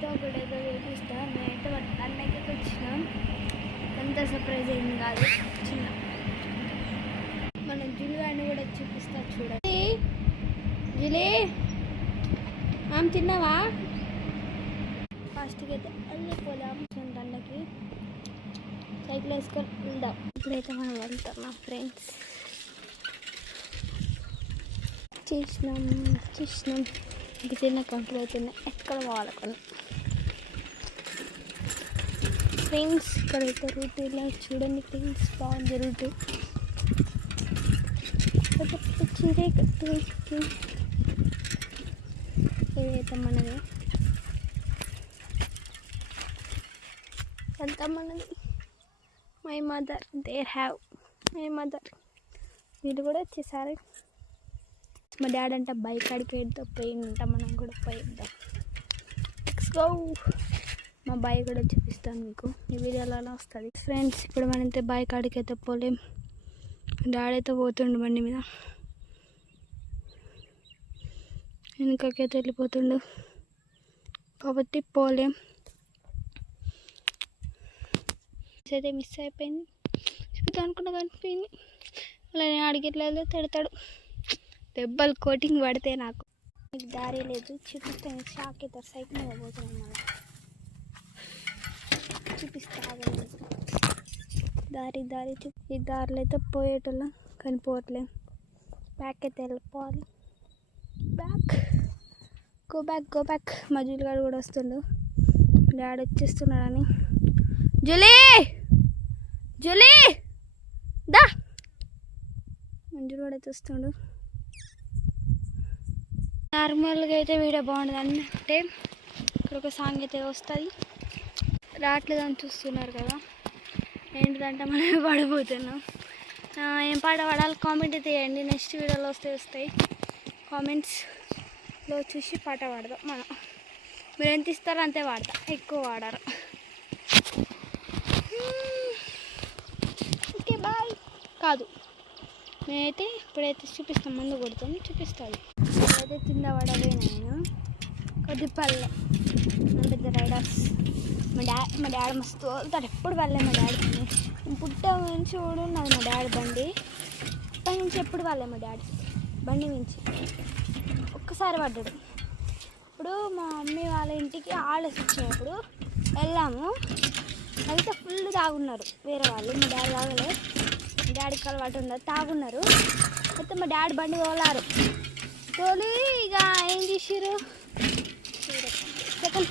మీతో ఒకటేదో వేపిస్తా. నేనైతే అన్నయ్యకి వచ్చినాం. అంత సర్ప్రైజ్ అయింది కాదు, చిన్న మన జులిగాడిని కూడా చూపిస్తా చూడండి. జులి తిన్నావా? ఫాస్ట్గా అయితే వెళ్ళిపోదాం అన్నకి. సైకిల్ వేసుకొని వెళ్దాం. ఇప్పుడైతే మనం వెళ్తాం ఫ్రెండ్స్. చూసినాం ఇంక చిన్న కంపెనీ అవుతున్నాయి. ఎక్కడ పోవాలకొని ఫ్రెండ్స్ ఇక్కడైతే రూట్ ఇలా చూడండి ఫ్రెండ్స్, బాగుంది రూట్. ఇదైతే మనది వెళ్తాం. మనది my mother, there have my mother. వీళ్ళు కూడా వచ్చేసారు. మా డాడీ అంటే బైక్ అడిగి వెళ్తే పోయిందంట, మనం కూడా పోయిద్దాం. Let's go. మా బైక్ కూడా చూపిస్తాను మీకు, ఈ వీడియోలో వస్తుంది ఫ్రెండ్స్. ఇప్పుడు మనైతే బైక్ అడిగి అయితే పోలేం. డాడీ అయితే పోతుండు బండి మీద, వెనుకకైతే వెళ్ళిపోతుండు కాబట్టి పోలేం. అయితే మిస్ అయిపోయింది, చూపిద్దాం అనుకున్నా కనిపోయింది. అలా నేను అడిగట్లేదు, తిడతాడు. దెబ్బలు కోటింగ్ పడితే నాకు దారి లేదు. చూపిస్తాను, షాక్ అవుతారు. సైకిల్ మీద పోతున్నాం, మళ్ళీ చూపిస్తా. దారి ఈ దారిలో అయితే పోయేటోళ్ళం కానీ పోవట్లేం. బ్యాక్ అయితే వెళ్ళిపోవాలి. Go back. మా జూలిగాడు కూడా వస్తుండు, డాడీ వచ్చేస్తున్నాడని. జూలీ దా. మంజులు కూడా అయితే వస్తుండు. నార్మల్గా అయితే వీడియో బాగుంటుంది అంటే ఇక్కడ ఒక సాంగ్ అయితే వస్తుంది. రావట్లేదని చూస్తున్నారు కదా, ఏంటిదంటే మనం పడిపోతున్నాం. ఏం పాట పాడాలి కామెంట్ అయితే వేయండి. నెక్స్ట్ వీడియోలో వస్తాయి. కామెంట్స్లో చూసి పాట పాడదాం మనం. మీరు ఎంత ఇస్తారో అంతే వాడతా, ఎక్కువ వాడరు. Okay bye. కాదు, నేనైతే ఇప్పుడైతే చూపిస్తాను, ముందు కొడుతుంది చూపిస్తాను. అయితే కింద పడవే నేను కొద్దిపల్లె పెద్ద రైడర్స్. మా డాడీ మస్తు వెళ్తాడు, ఎప్పుడు పల్లె మా డాడీ. పుట్ట నుంచి కూడా ఉన్నది మా డాడీ బండి. అప్పటి నుంచి ఎప్పుడు వాళ్ళే మా డాడీ బండి నుంచి. ఒక్కసారి పడ్డాడు. ఇప్పుడు మా మమ్మీ వాళ్ళ ఇంటికి హాలిడేస్ వచ్చినప్పుడు వెళ్ళాము. అయితే ఫుల్ తాగున్నారు వేరే వాళ్ళు. మా డాడీ తాగలే, మా డాడీకి అలవాటు ఉన్నారు, తాగున్నారు. అయితే మా డాడీ బండి తోలారు. తోలి ఇక ఏం చేసారు, సెకండ్